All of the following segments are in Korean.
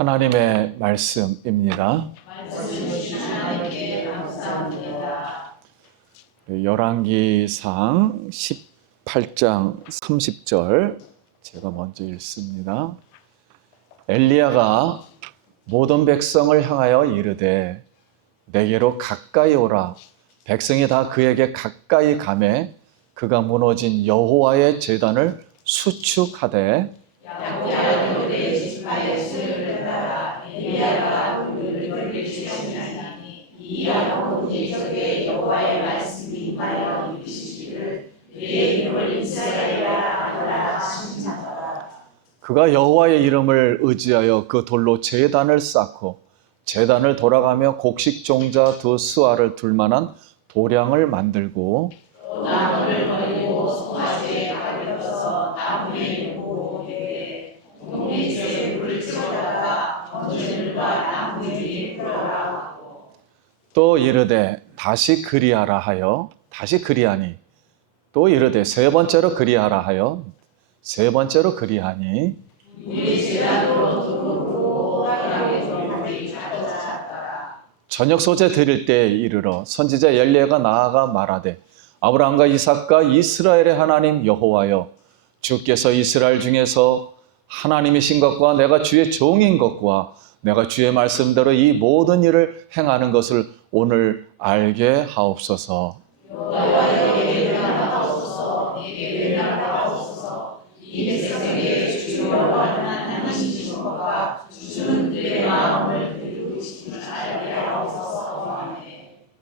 하나님의 말씀입니다. 열왕기상 18장 30절 제가 먼저 읽습니다. 엘리야가 모든 백성을 향하여 이르되 내게로 가까이 오라. 백성이 다 그에게 가까이 가매 그가 무너진 여호와의 제단을 수축하되 여호와의 말씀이 임하여 이르시기를 그의 이름을 이스라엘이라 하더라 하시니라. 그가 여호와의 이름을 의지하여 그 돌로 제단을 쌓고 제단을 돌아가며 곡식 종자 두 스와를 둘 만한 도량을 만들고 나무를 버리고 송아지에 가려서 나무에 놓고 이르되 동리주에 물을 채워다가 번제물과 나무 위에 풀어라 하고 또 이르되 다시 그리하라 하여 다시 그리하니 또 이르되 세 번째로 그리하라 하여 세 번째로 그리하니 저녁 소재 드릴 때에 이르러 선지자 엘리야가 나아가 말하되 아브라함과 이삭과 이스라엘의 하나님 여호와여 주께서 이스라엘 중에서 하나님이신 것과 내가 주의 종인 것과 내가 주의 말씀대로 이 모든 일을 행하는 것을 오늘 알게 하옵소서. 이 백성에게 주여 하나님이신 것과 주는 그의 마음을 이루시기를 알게 하옵소서.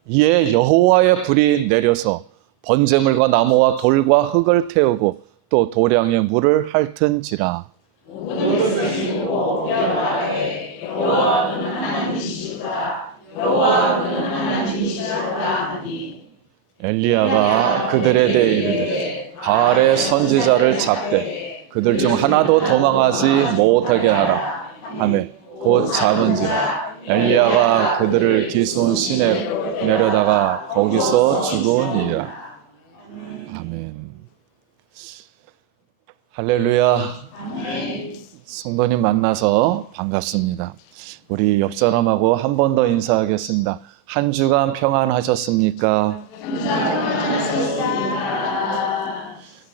이에 여호와의 불이 내려서 번제물과 나무와 돌과 흙을 태우고 또 도량에 물을 핥은지라. 엘리야가 그들에 대해 이르되 바알의 선지자를 잡되 그들 중 하나도 도망하지 못하게 하라 하며 곧 잡은지라. 엘리야가 그들을 기손 시내로 내려다가 거기서 죽으니라. 아멘. 할렐루야. 성도님 만나서 반갑습니다. 우리 옆 사람하고 한 번 더 인사하겠습니다. 한 주간 평안하셨습니까?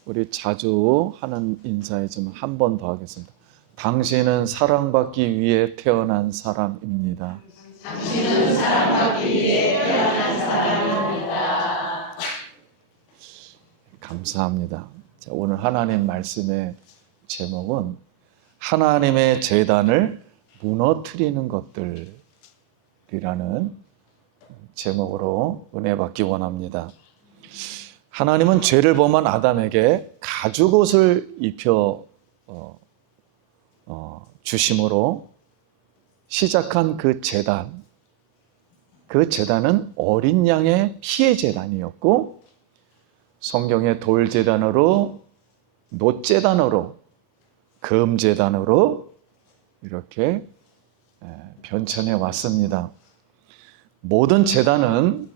우리 자주 하는 인사이지만 한 번 더 하겠습니다. 당신은 사랑받기 위해 태어난 사람입니다. 당신은 사랑받기 위해 태어난 사람입니다. 감사합니다. 자, 오늘 하나님 말씀의 제목은 하나님의 제단을 무너뜨리는 것들이라는 제목으로 은혜 받기 원합니다. 하나님은 죄를 범한 아담에게 가죽옷을 입혀 주심으로 시작한 그 제단은 어린 양의 피의 제단이었고 성경의 돌 제단으로 놋 제단으로 금 제단으로 이렇게 변천해 왔습니다. 모든 제단은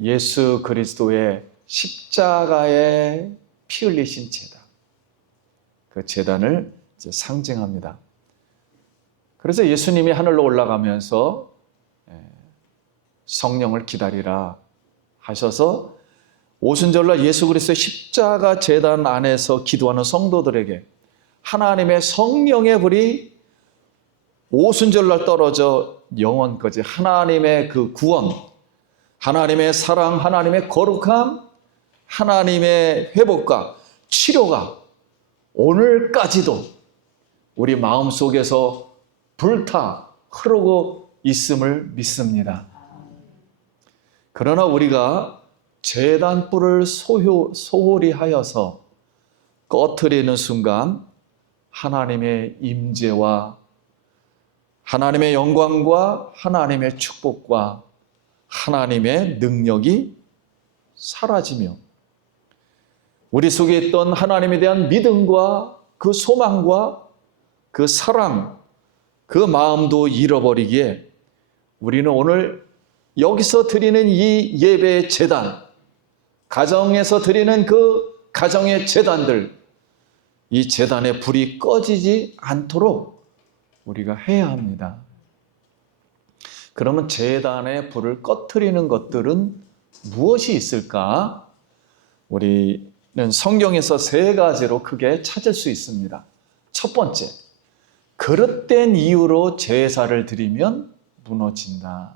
예수 그리스도의 십자가에 피 흘리신 제단, 그 제단을 이제 상징합니다. 그래서 예수님이 하늘로 올라가면서 성령을 기다리라 하셔서 오순절날 예수 그리스도의 십자가 제단 안에서 기도하는 성도들에게 하나님의 성령의 불이 오순절날 떨어져 영원까지 하나님의 그 구원, 하나님의 사랑, 하나님의 거룩함, 하나님의 회복과 치료가 오늘까지도 우리 마음속에서 불타 흐르고 있음을 믿습니다. 그러나 우리가 제단불을 소홀히 하여서 꺼트리는 순간 하나님의 임재와 하나님의 영광과 하나님의 축복과 하나님의 능력이 사라지며 우리 속에 있던 하나님에 대한 믿음과 그 소망과 그 사랑, 그 마음도 잃어버리기에 우리는 오늘 여기서 드리는 이 예배의 제단, 가정에서 드리는 그 가정의 제단들, 이 제단의 불이 꺼지지 않도록 우리가 해야 합니다. 그러면 제단의 불을 꺼트리는 것들은 무엇이 있을까? 우리는 성경에서 세 가지로 크게 찾을 수 있습니다. 첫 번째, 그릇된 이유로 제사를 드리면 무너진다.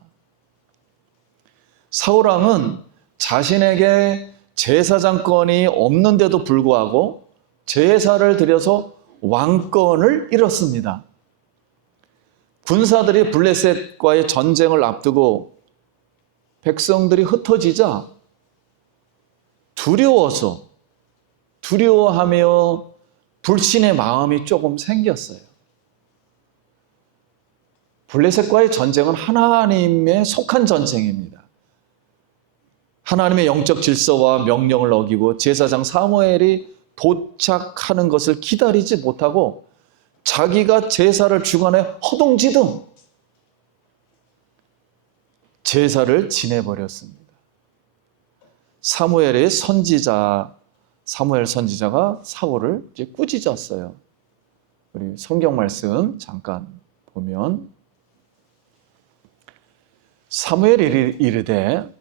사울왕은 자신에게 제사장권이 없는데도 불구하고 제사를 드려서 왕권을 잃었습니다. 군사들이 블레셋과의 전쟁을 앞두고 백성들이 흩어지자 두려워하며 불신의 마음이 조금 생겼어요. 블레셋과의 전쟁은 하나님에 속한 전쟁입니다. 하나님의 영적 질서와 명령을 어기고 제사장 사무엘이 도착하는 것을 기다리지 못하고 자기가 제사를 주관해 허둥지둥 제사를 지내버렸습니다. 사무엘 선지자가 사울을 이제 꾸짖었어요. 우리 성경 말씀 잠깐 보면 사무엘이 이르되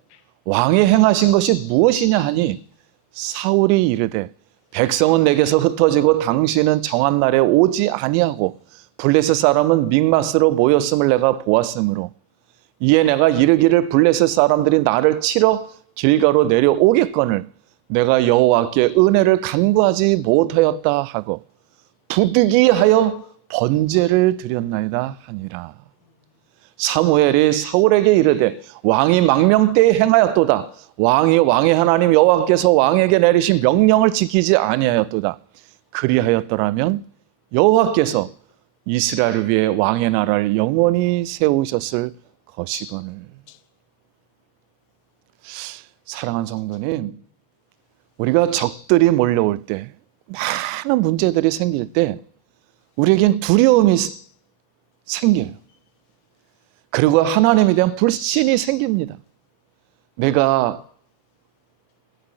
왕이 행하신 것이 무엇이냐 하니 사울이 이르되 백성은 내게서 흩어지고 당신은 정한 날에 오지 아니하고 블레셋 사람은 믹마스로 모였음을 내가 보았으므로 이에 내가 이르기를 블레셋 사람들이 나를 치러 길가로 내려오겠거늘 내가 여호와께 은혜를 간구하지 못하였다 하고 부득이하여 번제를 드렸나이다 하니라. 사무엘이 사울에게 이르되 왕이 망명때에 행하였도다. 왕의 하나님 여호와께서 왕에게 내리신 명령을 지키지 아니하였도다. 그리하였더라면 여호와께서 이스라엘을 위해 왕의 나라를 영원히 세우셨을 것이거늘. 사랑하는 성도님, 우리가 적들이 몰려올 때, 많은 문제들이 생길 때 우리에겐 두려움이 생겨요. 그리고 하나님에 대한 불신이 생깁니다. 내가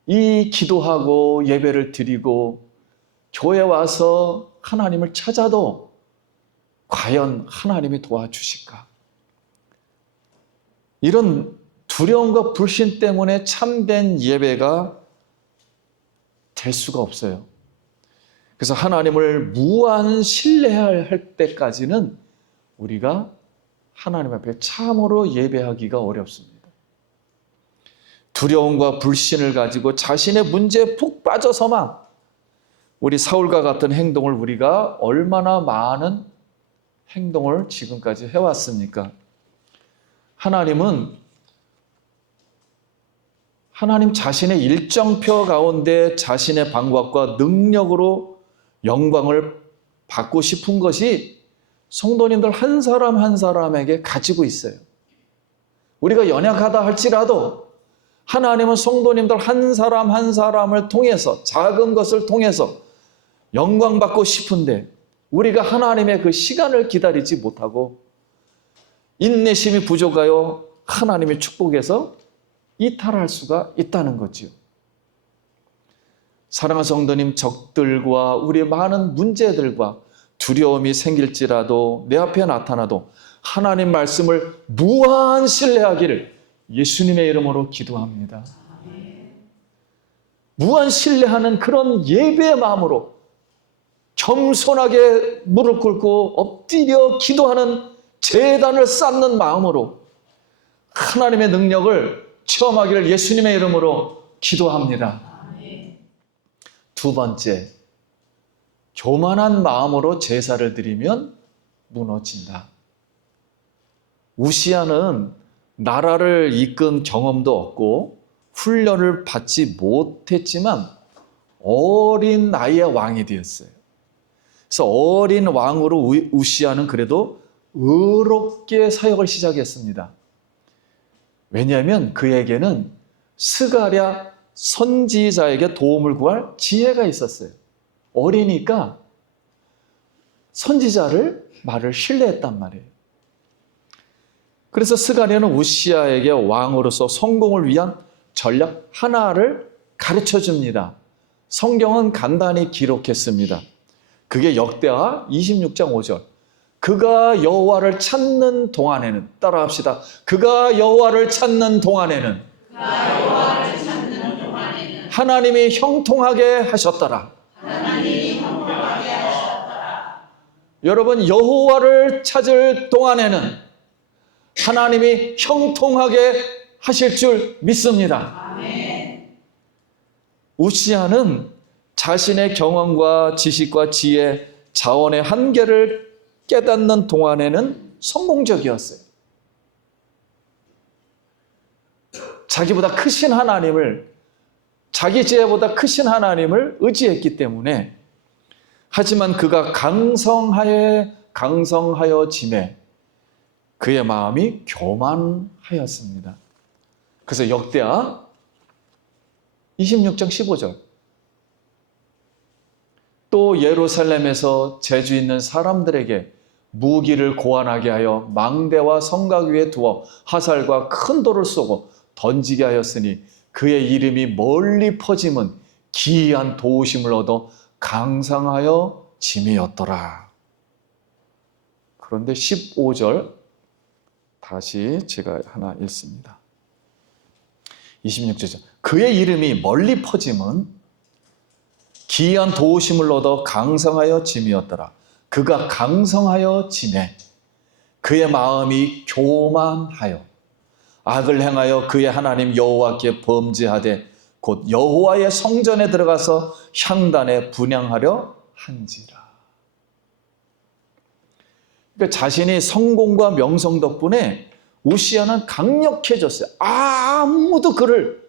이 기도하고 예배를 드리고 교회 와서 하나님을 찾아도 과연 하나님이 도와주실까? 이런 두려움과 불신 때문에 참된 예배가 될 수가 없어요. 그래서 하나님을 무한 신뢰할 때까지는 우리가 하나님 앞에 참으로 예배하기가 어렵습니다. 두려움과 불신을 가지고 자신의 문제에 푹 빠져서만 우리 사울과 같은 행동을 우리가 얼마나 많은 행동을 지금까지 해왔습니까? 하나님 자신의 일정표 가운데 자신의 방법과 능력으로 영광을 받고 싶은 것이 성도님들 한 사람 한 사람에게 가지고 있어요. 우리가 연약하다 할지라도 하나님은 성도님들 한 사람 한 사람을 통해서 작은 것을 통해서 영광 받고 싶은데 우리가 하나님의 그 시간을 기다리지 못하고 인내심이 부족하여 하나님의 축복에서 이탈할 수가 있다는 거지요. 사랑하는 성도님, 적들과 우리의 많은 문제들과 두려움이 생길지라도 내 앞에 나타나도 하나님 말씀을 무한 신뢰하기를 예수님의 이름으로 기도합니다. 무한 신뢰하는 그런 예배의 마음으로 겸손하게 무릎 꿇고 엎드려 기도하는 제단을 쌓는 마음으로 하나님의 능력을 체험하기를 예수님의 이름으로 기도합니다. 두 번째, 교만한 마음으로 제사를 드리면 무너진다. 우시야는 나라를 이끈 경험도 없고 훈련을 받지 못했지만 어린 나이에 왕이 되었어요. 그래서 어린 왕으로 우시야는 그래도 의롭게 사역을 시작했습니다. 왜냐하면 그에게는 스가랴 선지자에게 도움을 구할 지혜가 있었어요. 어리니까 선지자를 말을 신뢰했단 말이에요. 그래서 스가랴는 우시야에게 왕으로서 성공을 위한 전략 하나를 가르쳐 줍니다. 성경은 간단히 기록했습니다. 그게 역대하 26장 5절. 그가 여호와를 찾는 동안에는, 따라합시다. 그가 여호와를 찾는 동안에는 하나님이 형통하게 하셨더라. 여러분, 여호와를 찾을 동안에는 하나님이 형통하게 하실 줄 믿습니다. 우시야는 자신의 경험과 지식과 지혜, 자원의 한계를 깨닫는 동안에는 성공적이었어요. 자기보다 크신 하나님을, 자기 지혜보다 크신 하나님을 의지했기 때문에, 하지만 그가 강성하여짐에 그의 마음이 교만하였습니다. 그래서 역대하 26장 15절, 또 예루살렘에서 재주 있는 사람들에게 무기를 고안하게 하여 망대와 성곽 위에 두어 화살과 큰 돌을 쏘고 던지게 하였으니 그의 이름이 멀리 퍼짐은 기이한 도우심을 얻어 강성하여 짐이었더라. 그런데 15절 다시 제가 하나 읽습니다. 26절, 그의 이름이 멀리 퍼짐은 기이한 도우심을 얻어 강성하여 짐이었더라. 그가 강성하여 짐에 그의 마음이 교만하여 악을 행하여 그의 하나님 여호와께 범죄하되 곧 여호와의 성전에 들어가서 향단에 분향하려 한지라. 그러니까 자신이 성공과 명성 덕분에 우시야는 강력해졌어요. 아무도 그를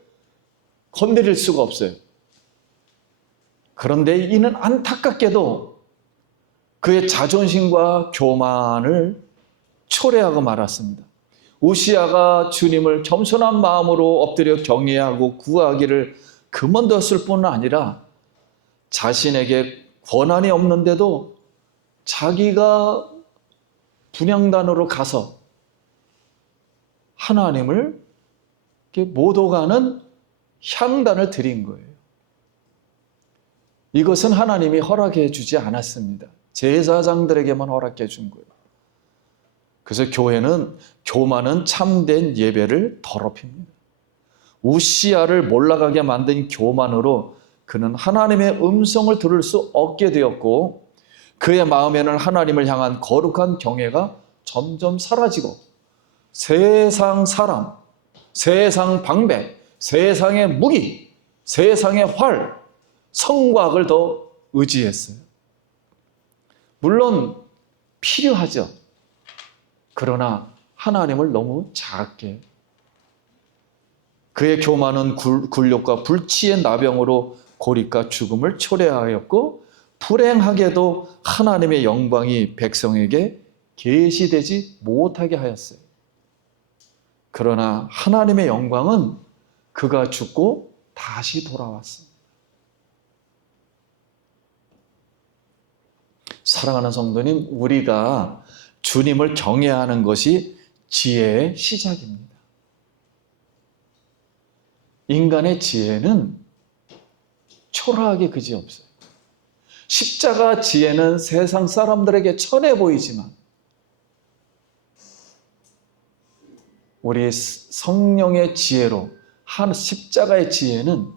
건드릴 수가 없어요. 그런데 이는 안타깝게도 그의 자존심과 교만을 초래하고 말았습니다. 우시야가 주님을 겸손한 마음으로 엎드려 경외하고 구하기를 그만뒀을 뿐 아니라 자신에게 권한이 없는데도 자기가 분향단으로 가서 하나님을 모독하는 향단을 드린 거예요. 이것은 하나님이 허락해 주지 않았습니다. 제사장들에게만 허락해 준 거예요. 그래서 교만은 참된 예배를 더럽힙니다. 우시야를 몰락하게 만든 교만으로 그는 하나님의 음성을 들을 수 없게 되었고, 그의 마음에는 하나님을 향한 거룩한 경외가 점점 사라지고 세상 사람, 세상 방배, 세상의 무기, 세상의 활, 성곽을 더 의지했어요. 물론 필요하죠. 그러나 하나님을 너무 작게. 그의 교만은 굴욕과 불치의 나병으로 고립과 죽음을 초래하였고, 불행하게도 하나님의 영광이 백성에게 계시되지 못하게 하였어요. 그러나 하나님의 영광은 그가 죽고 다시 돌아왔어요. 사랑하는 성도님, 우리가 주님을 경외하는 것이 지혜의 시작입니다. 인간의 지혜는 초라하게 그지없어요. 십자가 지혜는 세상 사람들에게 천해 보이지만 우리 성령의 지혜로 십자가의 지혜는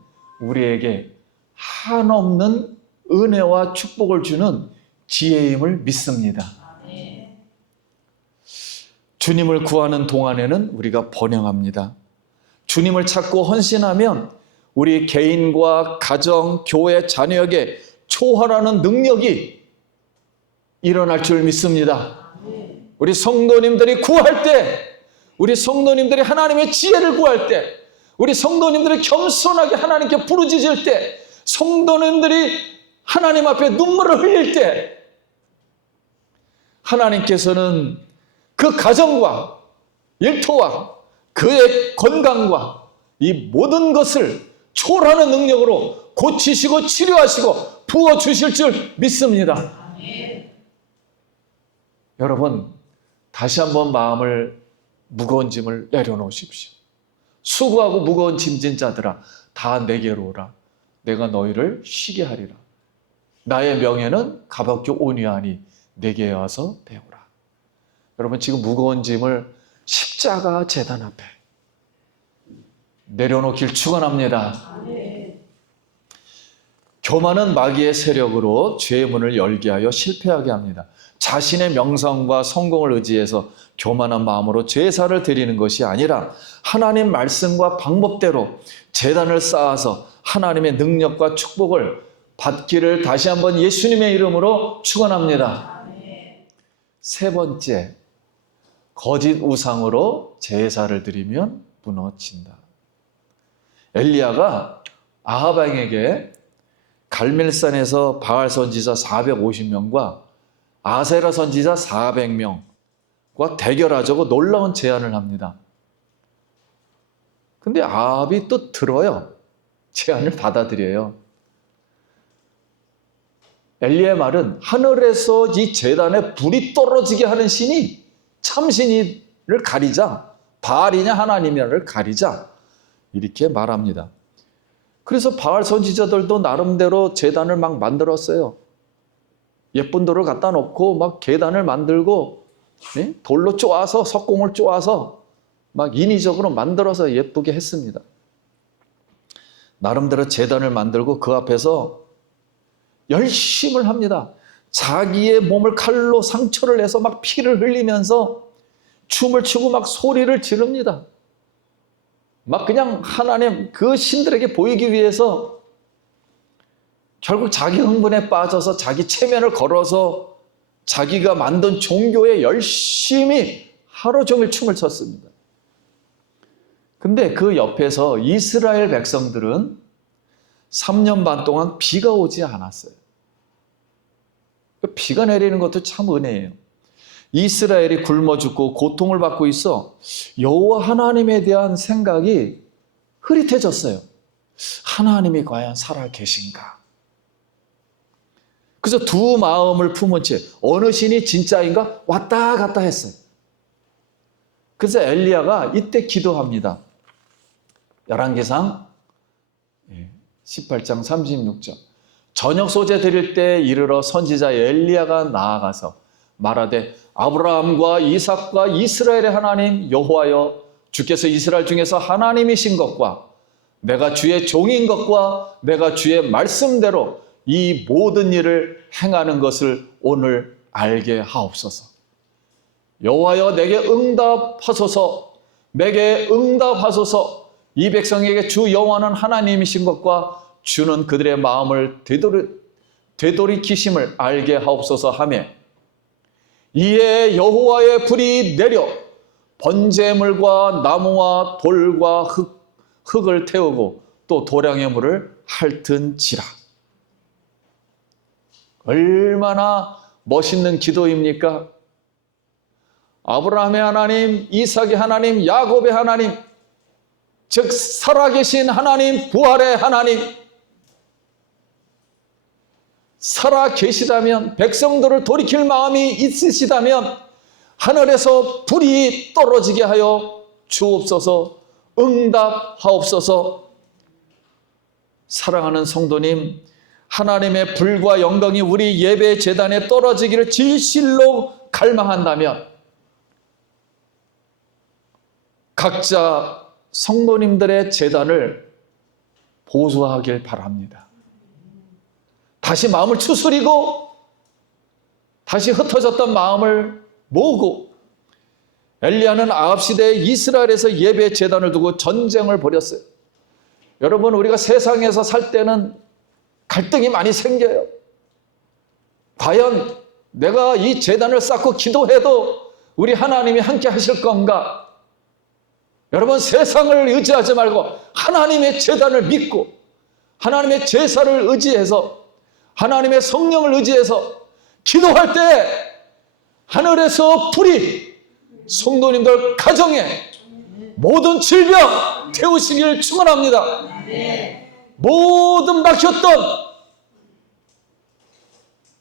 우리에게 한없는 은혜와 축복을 주는 지혜임을 믿습니다. 주님을 구하는 동안에는 우리가 번영합니다. 주님을 찾고 헌신하면 우리 개인과 가정, 교회, 자녀에게 초월하는 능력이 일어날 줄 믿습니다. 우리 성도님들이 구할 때, 우리 성도님들이 하나님의 지혜를 구할 때, 우리 성도님들이 겸손하게 하나님께 부르짖을 때, 성도님들이 하나님 앞에 눈물을 흘릴 때, 하나님께서는 그 가정과 일터와 그의 건강과 이 모든 것을 초월하는 능력으로 고치시고 치료하시고 부어주실 줄 믿습니다. 여러분, 다시 한번 마음을 무거운 짐을 내려놓으십시오. 수고하고 무거운 짐진 자들아, 다 내게로 오라. 내가 너희를 쉬게 하리라. 나의 명예는 가볍게 온유하니 내게 와서 배우라. 여러분 지금 무거운 짐을 십자가 제단 앞에 내려놓길 축원합니다. 교만은 마귀의 세력으로 죄의 문을 열게 하여 실패하게 합니다. 자신의 명성과 성공을 의지해서 교만한 마음으로 제사를 드리는 것이 아니라 하나님 말씀과 방법대로 제단을 쌓아서 하나님의 능력과 축복을 받기를 다시 한번 예수님의 이름으로 축원합니다. 세 번째, 거짓 우상으로 제사를 드리면 무너진다. 엘리야가 아합 왕에게 갈멜산에서 바알 선지자 450명과 아세라 선지자 400명과 대결하자고 놀라운 제안을 합니다. 근데 아합이 또 들어요. 제안을 받아들여요. 엘리야의 말은 하늘에서 이 제단에 불이 떨어지게 하는 신이 참신이를 가리자, 바알이냐 하나님이냐를 가리자, 이렇게 말합니다. 그래서 바알 선지자들도 나름대로 제단을 막 만들었어요. 예쁜 돌을 갖다 놓고 막 계단을 만들고 돌로 쪼아서 석공을 쪼아서 막 인위적으로 만들어서 예쁘게 했습니다. 나름대로 제단을 만들고 그 앞에서 열심을 합니다. 자기의 몸을 칼로 상처를 내서 막 피를 흘리면서 춤을 추고 막 소리를 지릅니다. 막 그냥 하나님 그 신들에게 보이기 위해서 결국 자기 흥분에 빠져서 자기 체면을 걸어서 자기가 만든 종교에 열심히 하루 종일 춤을 췄습니다. 근데 그 옆에서 이스라엘 백성들은 3년 반 동안 비가 오지 않았어요. 비가 내리는 것도 참 은혜예요. 이스라엘이 굶어 죽고 고통을 받고 있어 여호와 하나님에 대한 생각이 흐릿해졌어요. 하나님이 과연 살아 계신가? 그래서 두 마음을 품은 채 어느 신이 진짜인가 왔다 갔다 했어요. 그래서 엘리야가 이때 기도합니다. 열왕기상 18장 36절. 저녁 소재 드릴 때 이르러 선지자 엘리야가 나아가서 말하되 아브라함과 이삭과 이스라엘의 하나님 여호와여, 주께서 이스라엘 중에서 하나님이신 것과 내가 주의 종인 것과 내가 주의 말씀대로 이 모든 일을 행하는 것을 오늘 알게 하옵소서. 여호와여, 내게 응답하소서. 내게 응답하소서. 이 백성에게 주 여호와는 하나님이신 것과 주는 그들의 마음을 되돌이키심을 알게 하옵소서 하며, 이에 여호와의 불이 내려 번제물과 나무와 돌과 흙을 태우고 또 도량의 물을 핥은지라. 얼마나 멋있는 기도입니까? 아브라함의 하나님, 이삭의 하나님, 야곱의 하나님, 즉 살아계신 하나님, 부활의 하나님, 살아계시다면, 백성들을 돌이킬 마음이 있으시다면 하늘에서 불이 떨어지게 하여 주옵소서. 응답하옵소서. 사랑하는 성도님, 하나님의 불과 영광이 우리 예배 제단에 떨어지기를 진실로 갈망한다면 각자 성도님들의 제단을 보수하길 바랍니다. 다시 마음을 추스리고 다시 흩어졌던 마음을 모으고, 엘리야는 아합 시대에 이스라엘에서 예배 제단을 두고 전쟁을 벌였어요. 여러분, 우리가 세상에서 살 때는 갈등이 많이 생겨요. 과연 내가 이 제단을 쌓고 기도해도 우리 하나님이 함께 하실 건가? 여러분, 세상을 의지하지 말고 하나님의 제단을 믿고 하나님의 제사를 의지해서 하나님의 성령을 의지해서 기도할 때 하늘에서 불이 성도님들 가정에 모든 질병 태우시길 축원합니다. 모든 막혔던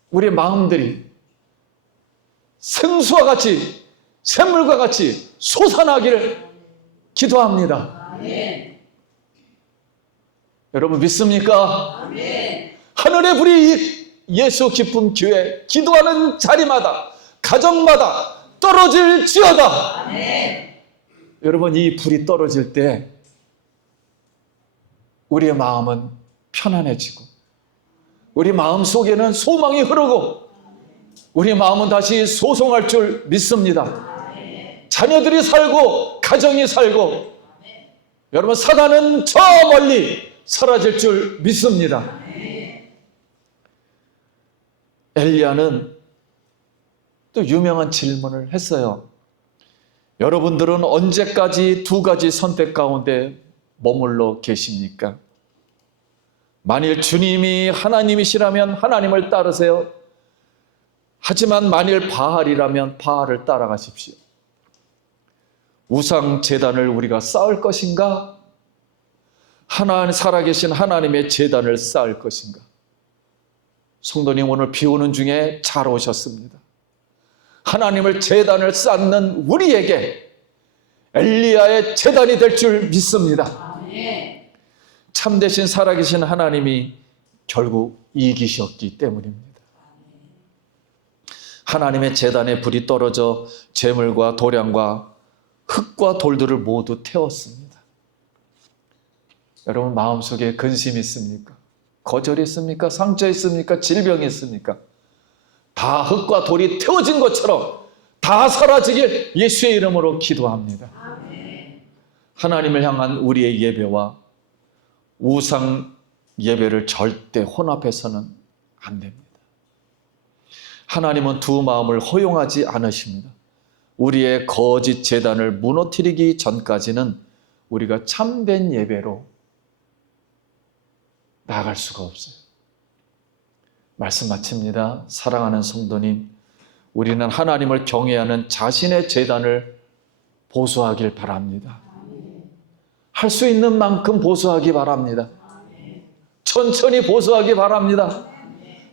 우리 마음들이 생수와 같이 샘물과 같이 솟아나기를 기도합니다. 여러분 믿습니까? 하늘의 불이 예수 기쁨 교회 기도하는 자리마다, 가정마다 떨어질지어다. 아멘. 여러분, 이 불이 떨어질 때 우리의 마음은 편안해지고 우리 마음 속에는 소망이 흐르고 우리 마음은 다시 소송할 줄 믿습니다. 자녀들이 살고 가정이 살고 여러분, 사단은 저 멀리 사라질 줄 믿습니다. 엘리야는 또 유명한 질문을 했어요. 여러분들은 언제까지 두 가지 선택 가운데 머물러 계십니까? 만일 주님이 하나님이시라면 하나님을 따르세요. 하지만 만일 바알이라면 바알을 따라가십시오. 우상 제단을 우리가 쌓을 것인가? 하나님, 살아계신 하나님의 제단을 쌓을 것인가? 성도님, 오늘 비 오는 중에 잘 오셨습니다. 하나님을 제단을 쌓는 우리에게 엘리야의 제단이 될 줄 믿습니다. 아멘. 참되신 살아계신 하나님이 결국 이기셨기 때문입니다. 하나님의 제단에 불이 떨어져 재물과 도량과 흙과 돌들을 모두 태웠습니다. 여러분, 마음속에 근심이 있습니까? 거절이 있습니까? 상처 있습니까? 질병이 있습니까? 다 흙과 돌이 태워진 것처럼 다 사라지길 예수의 이름으로 기도합니다. 아멘. 하나님을 향한 우리의 예배와 우상 예배를 절대 혼합해서는 안 됩니다. 하나님은 두 마음을 허용하지 않으십니다. 우리의 거짓 제단을 무너뜨리기 전까지는 우리가 참된 예배로 나아갈 수가 없어요. 말씀 마칩니다. 사랑하는 성도님, 우리는 하나님을 경외하는 자신의 제단을 보수하길 바랍니다. 할 수 있는 만큼 보수하기 바랍니다. 천천히 보수하기 바랍니다.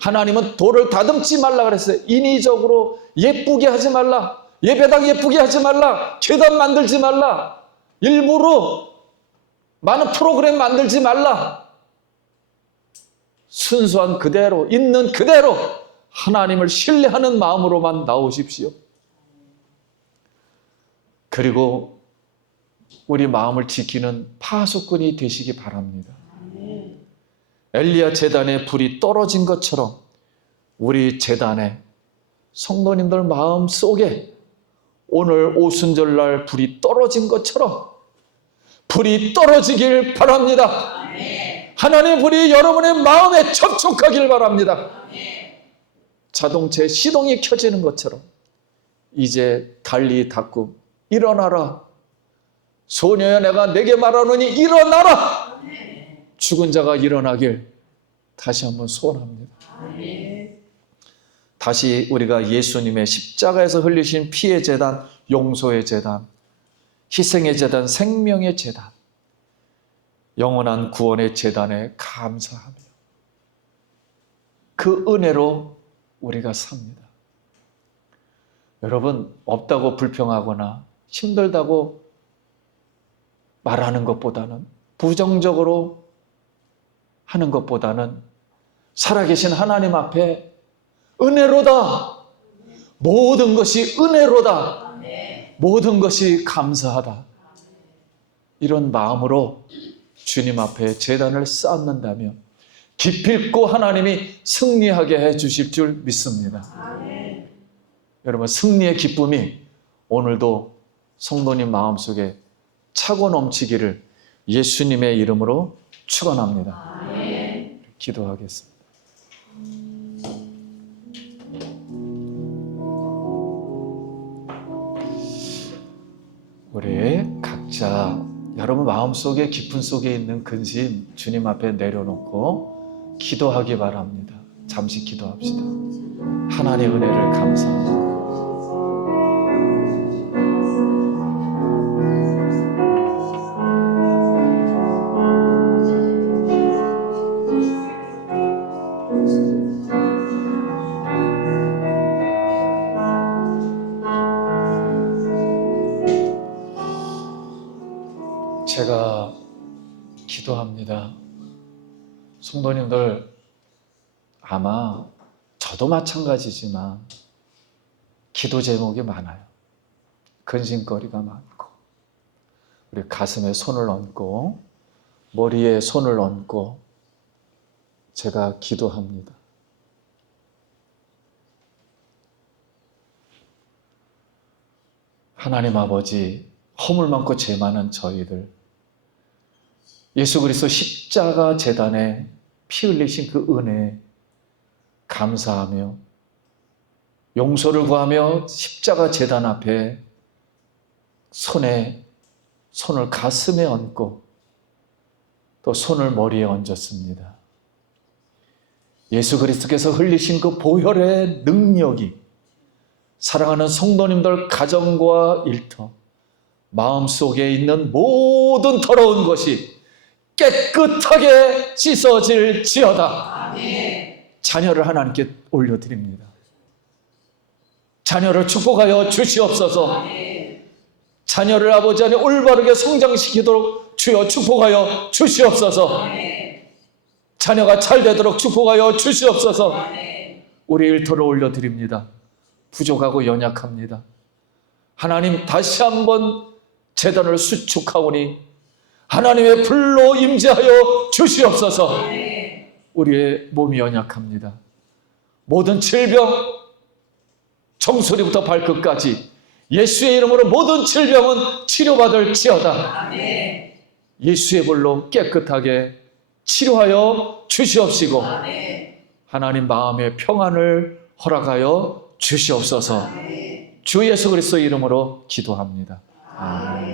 하나님은 돌을 다듬지 말라 그랬어요. 인위적으로 예쁘게 하지 말라. 예배당 예쁘게 하지 말라. 계단 만들지 말라. 일부러 많은 프로그램 만들지 말라. 순수한 그대로, 있는 그대로 하나님을 신뢰하는 마음으로만 나오십시오. 그리고 우리 마음을 지키는 파수꾼이 되시기 바랍니다. 엘리야 제단에 불이 떨어진 것처럼 우리 제단에 성도님들 마음 속에 오늘 오순절날 불이 떨어진 것처럼 불이 떨어지길 바랍니다. 하나님의 불이 여러분의 마음에 접촉하길 바랍니다. 자동차에 시동이 켜지는 것처럼 이제 달리 닫고 일어나라. 소녀야, 내가 내게 말하노니 일어나라. 죽은 자가 일어나길 다시 한번 소원합니다. 다시 우리가 예수님의 십자가에서 흘리신 피의 제단, 용서의 제단, 희생의 제단, 생명의 제단, 영원한 구원의 제단에 감사하며 그 은혜로 우리가 삽니다. 여러분, 없다고 불평하거나 힘들다고 말하는 것보다는, 부정적으로 하는 것보다는 살아계신 하나님 앞에 은혜로다. 모든 것이 은혜로다. 모든 것이 감사하다. 이런 마음으로 주님 앞에 제단을 쌓는다면 기필코 하나님이 승리하게 해 주실 줄 믿습니다. 여러분, 승리의 기쁨이 오늘도 성도님 마음속에 차고 넘치기를 예수님의 이름으로 축원합니다. 기도하겠습니다. 우리 각자 여러분 마음속에 깊은 속에 있는 근심 주님 앞에 내려놓고 기도하기 바랍니다. 잠시 기도합시다. 하나님의 은혜를 감사합니다. 제가 기도합니다. 성도님들, 아마 저도 마찬가지지만 기도 제목이 많아요. 근심거리가 많고 우리 가슴에 손을 얹고 머리에 손을 얹고 제가 기도합니다. 하나님 아버지, 허물 많고 죄 많은 저희들, 예수 그리스도 십자가 제단에 피 흘리신 그 은혜에 감사하며 용서를 구하며 십자가 제단 앞에 손을 가슴에 얹고 또 손을 머리에 얹었습니다. 예수 그리스도께서 흘리신 그 보혈의 능력이 사랑하는 성도님들 가정과 일터, 마음속에 있는 모든 더러운 것이 깨끗하게 씻어질지어다. 아멘. 자녀를 하나님께 올려드립니다. 자녀를 축복하여 주시옵소서. 아멘. 자녀를 아버지 안에 올바르게 성장시키도록 주여 축복하여 주시옵소서. 아멘. 자녀가 잘 되도록 축복하여 주시옵소서. 아멘. 우리 일터를 올려드립니다. 부족하고 연약합니다. 하나님 다시 한번 제단을 수축하오니 하나님의 불로 임재하여 주시옵소서. 우리의 몸이 연약합니다. 모든 질병, 정수리부터 발끝까지 예수의 이름으로 모든 질병은 치료받을지어다. 예수의 불로 깨끗하게 치료하여 주시옵시고 하나님 마음의 평안을 허락하여 주시옵소서. 주 예수 그리스도의 이름으로 기도합니다. 아멘.